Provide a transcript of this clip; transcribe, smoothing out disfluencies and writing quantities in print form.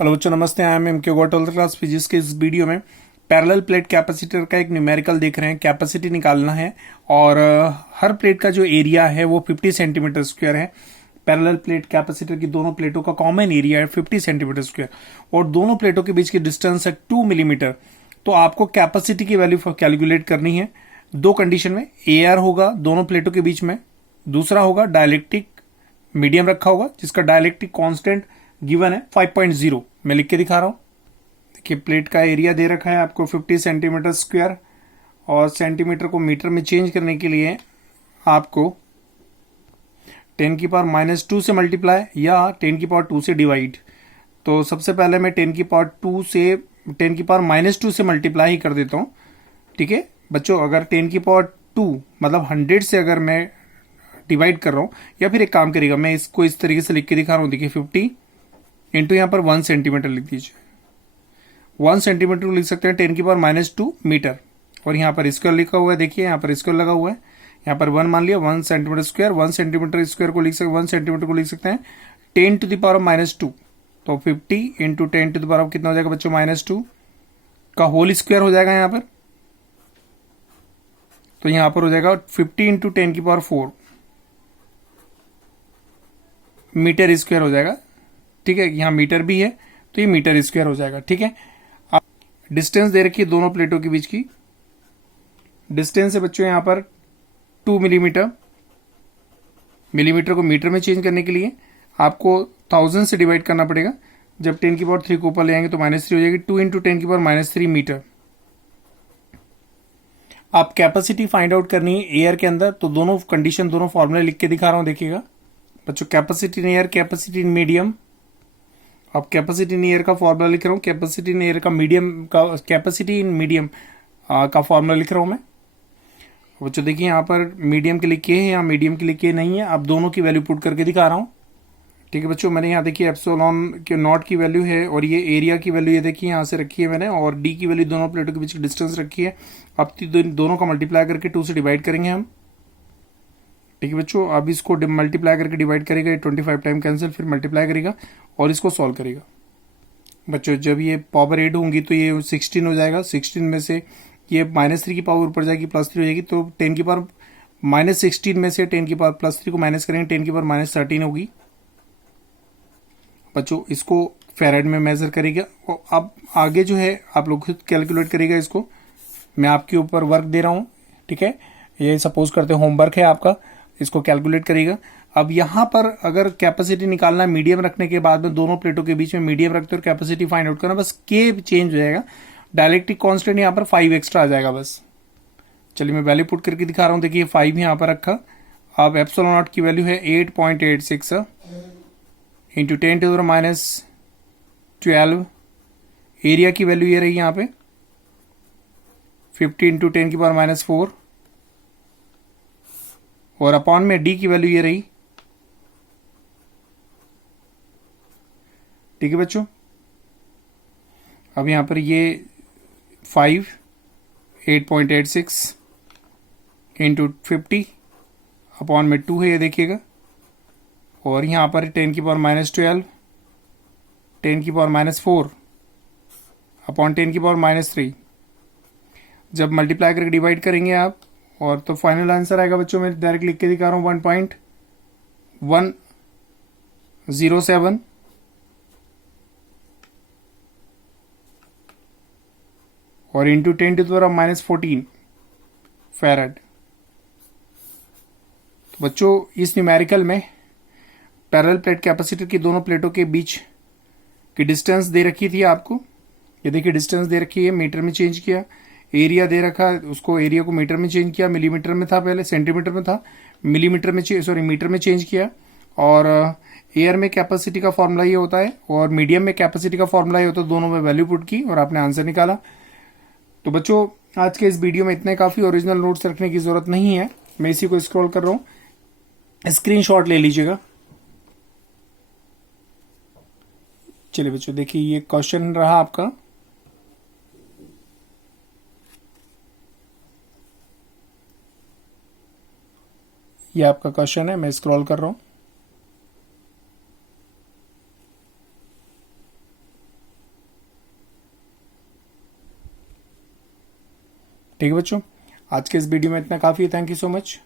Hello बच्चों, नमस्ते। I am M के गो 12th क्लास फिजिक्स के इस वीडियो में पैरेलल प्लेट कैपेसिटर का एक न्यूमेरिकल देख रहे हैं। कैपेसिटी निकालना है और हर प्लेट का जो एरिया है वो 50 सेंटीमीटर स्क्वायर है। पैरेलल प्लेट कैपेसिटर की दोनों प्लेटों का कॉमन एरिया है 50 सेंटीमीटर स्क्वायर और दोनों प्लेटों के बीच की डिस्टेंस है 2 मिलीमीटर। तो आपको कैपेसिटी की वैल्यू कैलकुलेट करनी है दो कंडीशन में। एयर होगा दोनों प्लेटों के बीच में, दूसरा होगा डायलेक्ट्रिक मीडियम रखा होगा जिसका डायलेक्ट्रिक कांस्टेंट गिवन है 5.0। मैं लिख के दिखा रहा हूं। देखिए, प्लेट का एरिया दे रखा है आपको 50 सेंटीमीटर स्क्वायर और सेंटीमीटर को मीटर में चेंज करने के लिए आपको 10 की पावर -2 से मल्टीप्लाई या 10 की पावर 2 से डिवाइड। तो सबसे पहले मैं 10 की पावर 2 से 10 की पावर -2 से मल्टीप्लाई ही कर देता हूं। ठीक है बच्चों, अगर 10 की पावर 2 मतलब 100 से अगर मैं डिवाइड कर रहा हूं, या फिर एक काम करिएगा, मैं इसको इस तरीके से लिख के दिखा रहा हूं। देखिए 50 इंटू यहां पर 1 सेंटीमीटर लिख दीजिए। 1 सेंटीमीटर को लिख सकते हैं 10 की पावर -2 मीटर और यहाँ पर स्क्वायर लिखा हुआ है। देखिए यहाँ पर स्क्वायर लगा हुआ है, यहाँ पर 1 मान लिया। 1 सेंटीमीटर स्क्वायर, 1 सेंटीमीटर स्क्वायर को लिख सकते 1 सेंटीमीटर को लिख सकते हैं 10 टू द पावर -2। तो 50 इंटू 10 टू द पावर कितना हो जाएगा बच्चों, -2 का होल स्क्वायर हो जाएगा यहाँ पर। तो यहाँ पर हो जाएगा 50 इंटू 10 की पावर 4 मीटर स्क्वायर हो जाएगा। ठीक है, यहाँ मीटर भी है तो ये मीटर स्क्वायर हो जाएगा। ठीक है, अब डिस्टेंस दे रखी है दोनों प्लेटों के बीच की। डिस्टेंस है बच्चों यहाँ पर 2 मिलीमीटर। मिलीमीटर को मीटर में चेंज करने के लिए आपको 1000 से डिवाइड करना पड़ेगा। जब 10 की पावर 3 को ऊपर ले आएंगे तो -3 हो जाएगी। 2 इंटू 10 की पावर -3 मीटर। आप कैपेसिटी फाइंड आउट करनी है एयर के अंदर, तो दोनों कंडीशन, दोनों फॉर्मूले लिख के दिखा रहा हूं। देखिएगा बच्चों, capacity in air, capacity in medium. अब कैपेसिटी इन एयर का फॉर्मूला लिख रहा हूँ, कैपेसिटी इन एयर का मीडियम का, कैपेसिटी इन मीडियम का फॉर्मूला लिख रहा हूँ मैं। बच्चों देखिए यहाँ पर मीडियम के लिखे है, यहाँ मीडियम के लिखे नहीं है। अब दोनों की वैल्यू पुट करके दिखा रहा हूँ। ठीक है बच्चों, मैंने यहाँ देखिए एप्सिलॉन के नॉट की वैल्यू है और ये एरिया की वैल्यू ये देखिए यहाँ से रखी है मैंने, और डी की वैल्यू दोनों प्लेटों के बीच की डिस्टेंस रखी है। अब दोनों का मल्टीप्लाई करके 2 से डिवाइड करेंगे हम। ठीक है बच्चों, अब इसको मल्टीप्लाई करके डिवाइड करेगा, 25 टाइम कैंसिल, फिर मल्टीप्लाई करेगा और इसको सॉल्व करेगा। बच्चों जब ये पावर 8 होंगी तो ये 16 हो जाएगा। 16 में से ये -3 की पावर ऊपर जाएगी, +3 हो जाएगी। तो 10 की पावर -16 में से 10 की पावर +3 को माइनस करेंगे, 10 की पावर -13 होगी। बच्चों इसको फेराड में मेजर करेगा और अब आगे जो है आप लोग खुद कैलकुलेट करेगा। इसको मैं आपके ऊपर वर्क दे रहा हूँ। ठीक है, ये सपोज करते होमवर्क है आपका, इसको कैलकुलेट करेगा। अब यहां पर अगर कैपेसिटी निकालना है मीडियम रखने के बाद में, दोनों प्लेटों के बीच में मीडियम रखते और कैपेसिटी फाइंड आउट करना, बस के चेंज हो जाएगा। डायलेक्ट्रिक कांस्टेंट यहां पर 5 एक्स्ट्रा आ जाएगा बस। चलिए मैं वैल्यू पुट करके दिखा रहा हूं। देखिए 5 यहां पर रखा। अब एप्सिलॉन नॉट की वैल्यू है 8.86 इंटू 10 टू द -12। एरिया की वैल्यू ये रही यहां पे 50 इंटू 10 की पावर -4 और अपॉन में डी की वैल्यू ये रही। ठीक है बच्चों, अब यहां पर ये 5 8.86 इंटू 50 अपॉन में 2 है, ये देखिएगा। और यहां पर 10 की पावर -12, 10 की पावर -4 अपॉन 10 की पावर -3। जब मल्टीप्लाई करके डिवाइड करेंगे आप, और तो फाइनल आंसर आएगा बच्चों, मैं डायरेक्ट लिख के दिखा रहा हूं 1.107 और into 10 to the power -14 farad. तो बच्चों इस न्यूमेरिकल में पैरेलल प्लेट कैपेसिटर की दोनों प्लेटों के बीच की डिस्टेंस दे रखी थी आपको। ये देखिए डिस्टेंस दे रखी है, मीटर में चेंज किया। एरिया दे रखा, उसको एरिया को मीटर में चेंज किया। मिलीमीटर में था पहले, सेंटीमीटर में था, मिलीमीटर में मीटर में चेंज किया। और एयर में कैपेसिटी का फॉर्मूला ये होता है और मीडियम में कैपेसिटी का फॉर्मूला ये होता है। दोनों में वैल्यू पुट की और आपने आंसर निकाला। तो बच्चों आज के इस वीडियो में इतने काफी, ओरिजिनल नोट्स रखने की जरूरत नहीं है। मैं इसी को स्क्रॉल कर रहा हूं, स्क्रीनशॉट ले लीजिएगा। चलिए बच्चों देखिए, ये क्वेश्चन रहा आपका। ये आपका क्वेश्चन है, मैं स्क्रॉल कर रहा हूं। ठीक है बच्चों, आज के इस वीडियो में इतना काफी है। Thank you so much.